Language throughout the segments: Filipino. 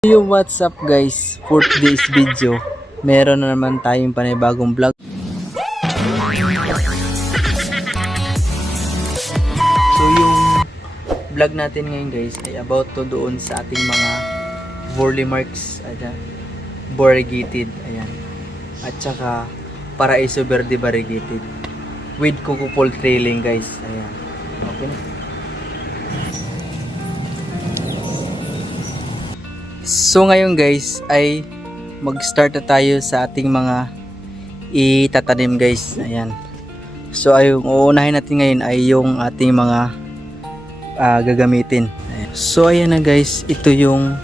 Yo, what's up guys? For today's video, meron na naman tayong panibagong vlog. So yung vlog natin ngayon guys ay about to doon sa ating mga Burley Marks, variegated, ayan. At saka Paraiso Verde variegated with Cocopole trailing guys, ayan. Okay na. So ngayon guys ay mag-start na tayo sa ating mga itatanim guys. Ayan. So ay uunahin natin ngayon ay yung ating mga gagamitin. Ayan. So ayan na guys, ito yung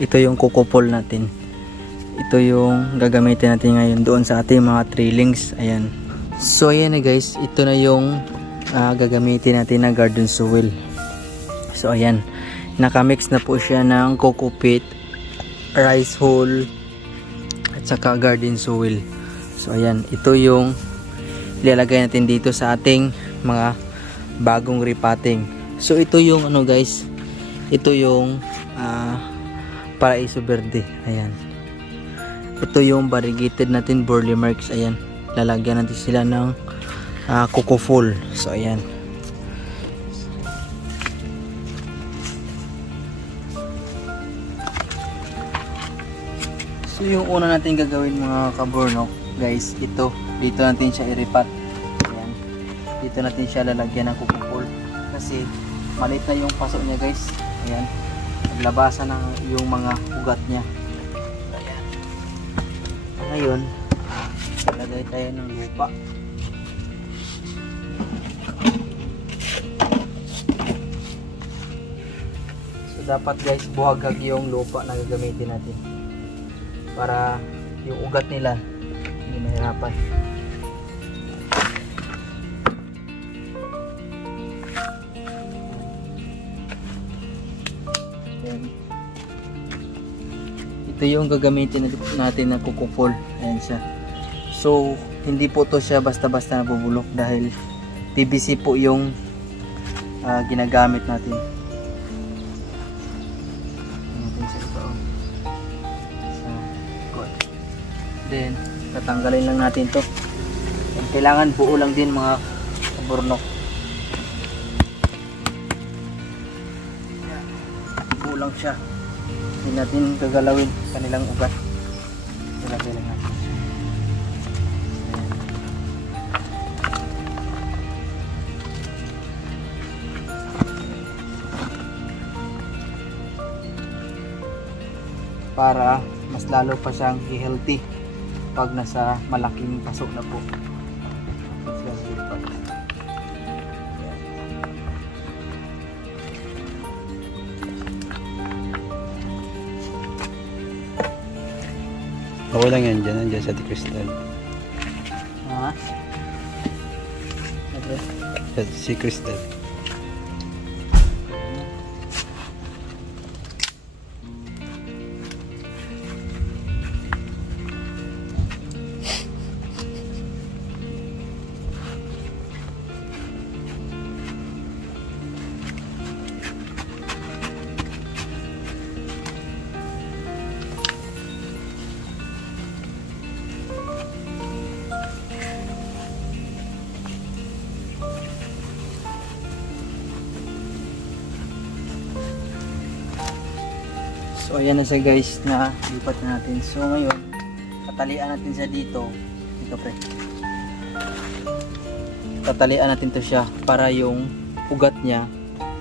ito yung Cocopole natin. Ito yung gagamitin natin ngayon doon sa ating mga trailings. Ayan. So ayan na guys, ito na yung gagamitin natin na garden soil. So ayan. Nakamix na po siya ng coco peat, rice hull, at saka garden soil. So ayan, ito yung ilalagay natin dito sa ating mga bagong repotting. So ito yung guys, ito yung Paraiso Verde. Ayan. Ito yung variegated natin Burley Marks. Ayan. Lalagyan natin sila ng Cocopole. So ayan. So yung una natin gagawin mga kaburnok guys, dito natin siya i-repot. Ayan. Dito natin siya lalagyan ng Cocopole kasi maliit na yung paso niya guys. Ayan. Naglabasan na yung mga ugat niya. Ayan. Ngayon, lalagay tayo ng lupa. So dapat guys, buhagag yung lupa na gagamitin natin para yung ugat nila hindi mahirapan. Then, ito yung gagamitin natin na Cocopole. Ayan siya. So hindi po to siya basta-basta nabubulok dahil PVC po yung ginagamit natin. Then tatanggalin lang natin to. And kailangan buo lang din mga kaburnok. Buo lang siya. Hindi natin gagalawin kanilang ugat. Ilagay lang natin. Para mas lalo pa siyang healthy pag nasa malaking paso na po. Oo lang yan dyan, nandiyan sa Crystal. Ha? Okay. Si Crystal. So ayan na siya guys, na lipat na natin. So ngayon, tatalian natin siya dito. Dito pre. Tatalian natin to siya para yung ugat niya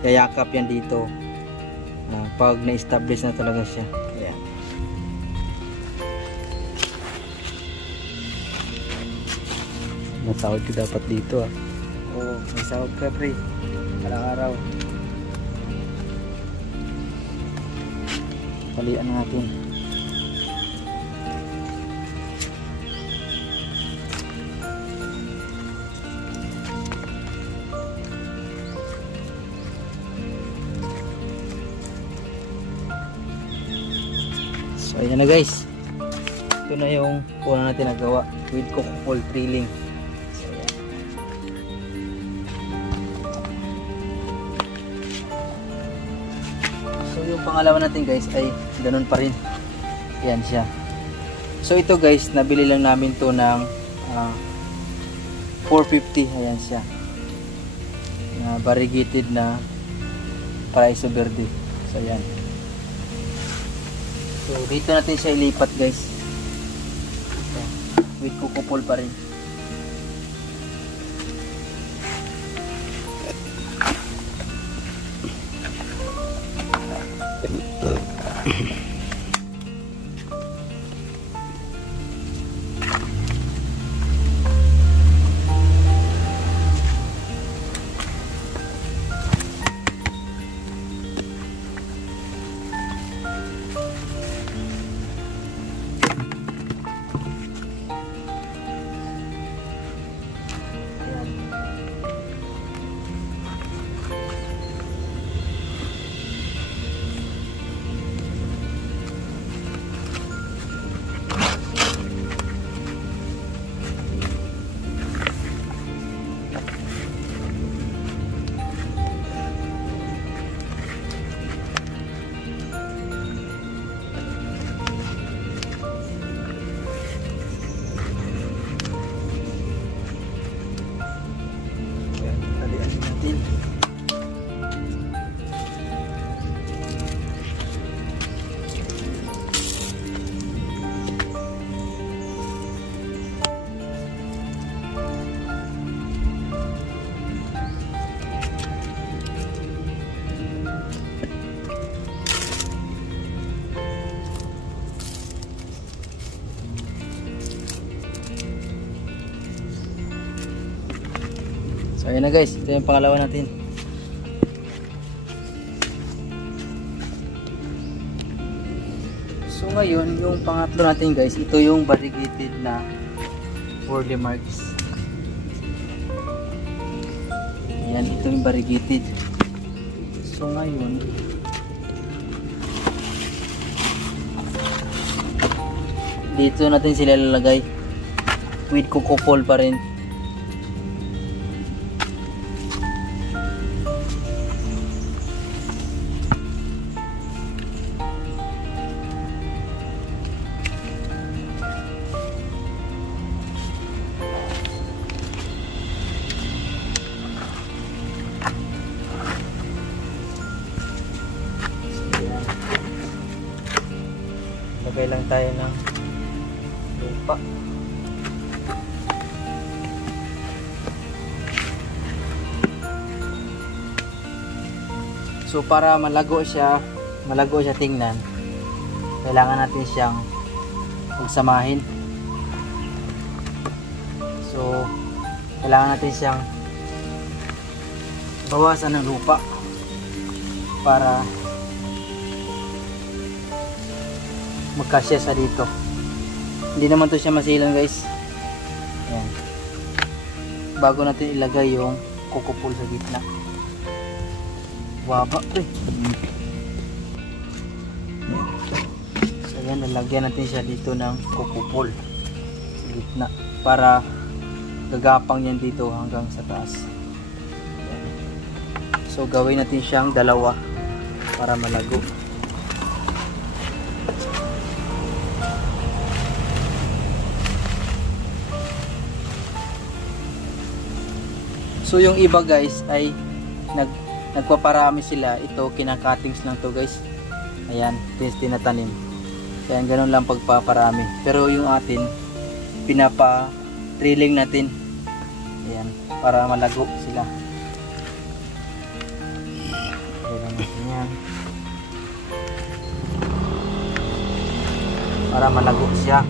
yayakap yan dito. Pag na-establish na talaga siya. Ayan. Masahod ka dapat dito ah. Oo, may sahod ka pre. Araw-araw. Talian natin. So ayan na guys. Ito na yung una natin nagawa with Cocopole trailing. So ayan. So yung pangalawa natin guys ay ganun pa rin. Yan siya. So ito guys, nabili lang namin to ng 450. Ayan siya. Na variegated na Paraiso Verde. So ayan. So dito natin siya ilipat guys. Ito. With kukupol pa rin. Talian natin. So ayun na guys, ito yung pangalawa natin. So ngayon, yung pangatlo natin guys, ito yung variegated na Worley Marks. Ayan, ito yung variegated. So ngayon, dito natin sila lalagay with kukupol pa rin. Lagay lang tayo ng lupa. So para malago siya tingnan, kailangan natin siyang pagsamahin. So kailangan natin siyang bawasan ng lupa para magkasya sa dito. Hindi naman to siya masilan guys. Ayan. Bago natin ilagay yung kukupol sa gitna. Waba to eh. So ayan, lalagyan natin siya dito ng kukupol sa gitna para gagapang yan dito hanggang sa taas. Ayan. So gawin natin siyang dalawa para malago. So yung iba guys ay nagpaparami sila. Ito kinakatings lang to guys. Ayan, tinatanim. Kaya ganun lang pagpaparami. Pero yung atin pinapa-drilling natin. Ayan, para malago sila. Ayan. Para malago siya.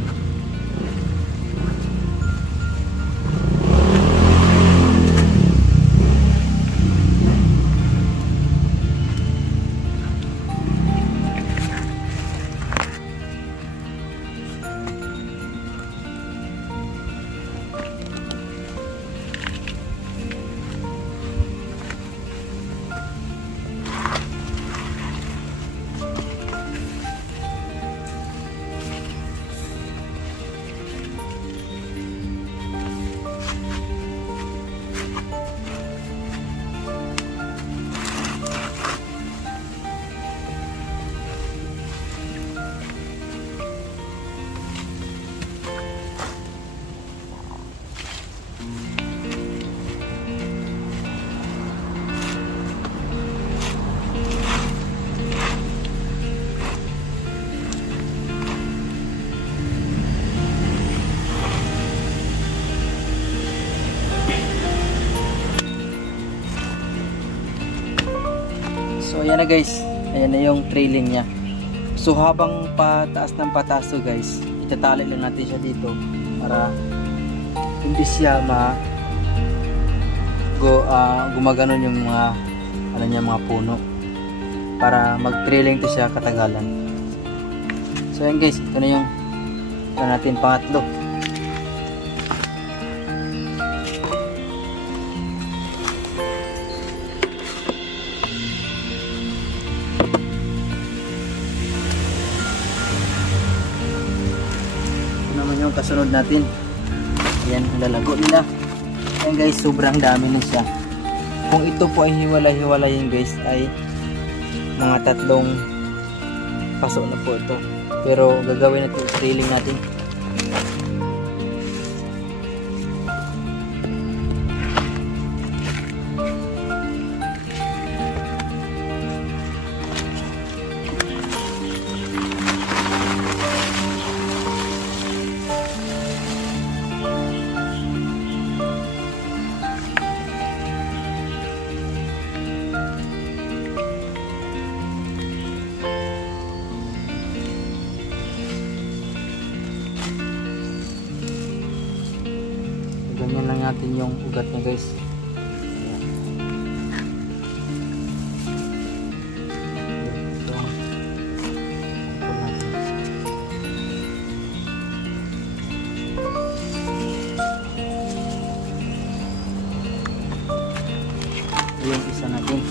Ayan na guys, ayan na yung trailing niya. So habang pataas ng pataas to guys, itatali lang natin siya dito para hindi siya gumaganon yung mga mga puno, para mag-trailing to siya katagalan. So ayan guys, ito na yung natin pangatlo. Yung kasunod natin, ayan, lalago nila. Ayan guys, sobrang dami na siya. Kung ito po ay hiwalay-hiwalayin guys, ay mga 3 paso na po ito. Pero gagawin natin trailing natin. Ganyan lang natin yung ugat niya guys. Ayan. Ito. Ito natin. Yung isa natin.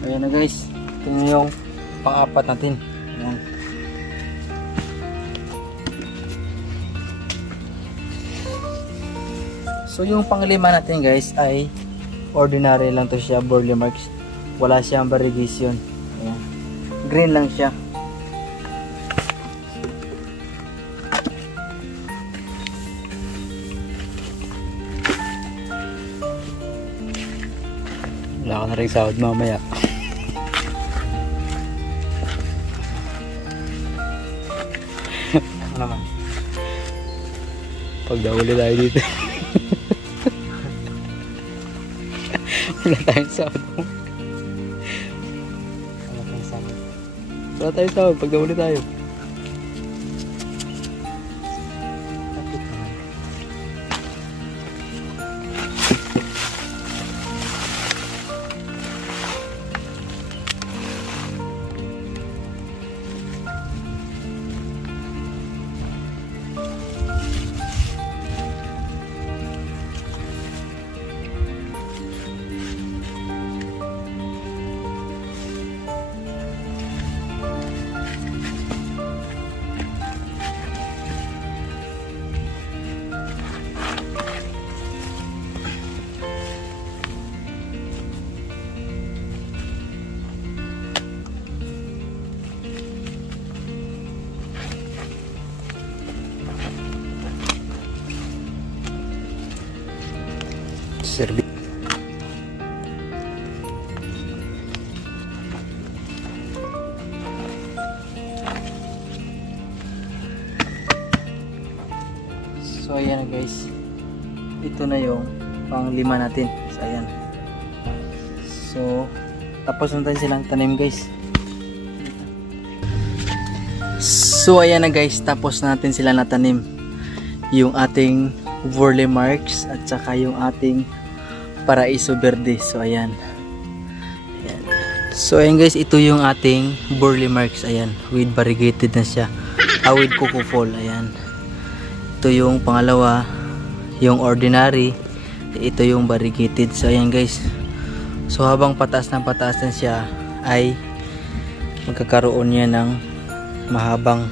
Ayan na guys, ito na yung pang-apat natin. Ayan. So yung pang-5 natin guys ay ordinary lang to siya, burley marks. Wala siyang variegation. Ayan. Green lang siya. Wala ka na rin sahod mamaya. Ano naman? Pag nahuli tayo dito. Wala tayong sahod. Ano tayong sabi? Wala tayong sahod pag nahuli tayo. Kapit naman. Serbi. ito na yung pang-5 natin. So ayan. So tapos na tayo silang tanim guys. So ayan na guys, tapos natin sila natanim. Yung ating Burle Marx at saka yung ating Paraiso Verde. So ayan. Ayan. So ayan guys, ito yung ating Burle Marx. Ayan, with variegated na siya. With coco fall. Ayan. Ito yung pangalawa, yung ordinary. Ito yung variegated. So ayan guys. So habang pataas na siya ay magkakaroon niya ng mahabang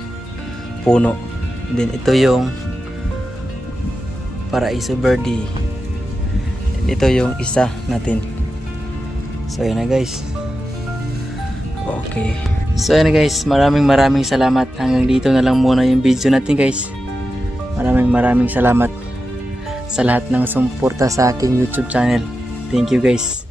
puno. Then ito yung Paraiso Verde. Ito yung isa natin. So ayan na guys. Okay. So ayan na guys, maraming salamat. Hanggang dito na lang muna yung video natin guys. Maraming salamat sa lahat ng sumuporta sa aking YouTube channel. Thank you guys.